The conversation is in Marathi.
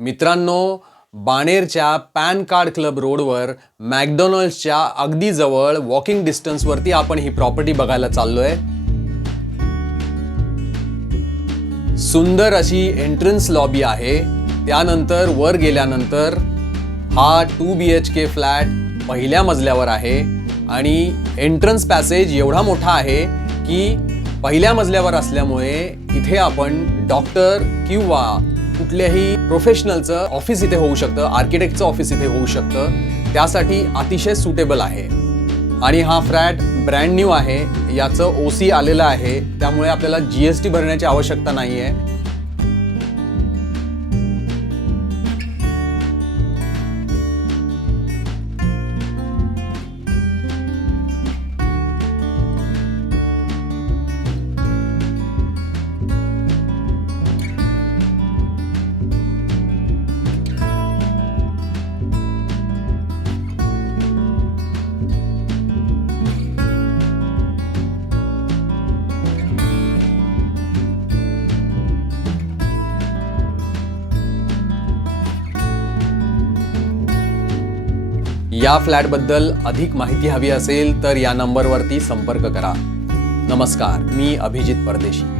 मित्रांनो, बाणेरच्या पॅन कार्ड क्लब रोडवर मॅकडॉनल्ड्सच्या अगदी जवळ वॉकिंग डिस्टन्सवरती आपण ही प्रॉपर्टी बघायला चाललोय. सुंदर अशी एंट्रन्स लॉबी आहे. त्यानंतर वर गेल्यानंतर हा 2 BHK फ्लॅट पहिल्या मजल्यावर आहे आणि एंट्रन्स पॅसेज एवढा मोठा आहे की पहिल्या मजल्यावर असल्यामुळे इथे आपण डॉक्टर किंवा कुठल्याही प्रोफेशनलचं ऑफिस इथे होऊ शकतं, आर्किटेक्टचं ऑफिस इथे होऊ शकतं. त्यासाठी अतिशय सुटेबल आहे. आणि हा फ्लॅट ब्रँड न्यू आहे. याचं OC आलेलं आहे, त्यामुळे आपल्याला GST भरण्याची आवश्यकता नाही आहे. या फ्लॅटबद्दल अधिक माहिती हवी असेल तर या नंबरवरती संपर्क करा. नमस्कार, मी अभिजित परदेशी.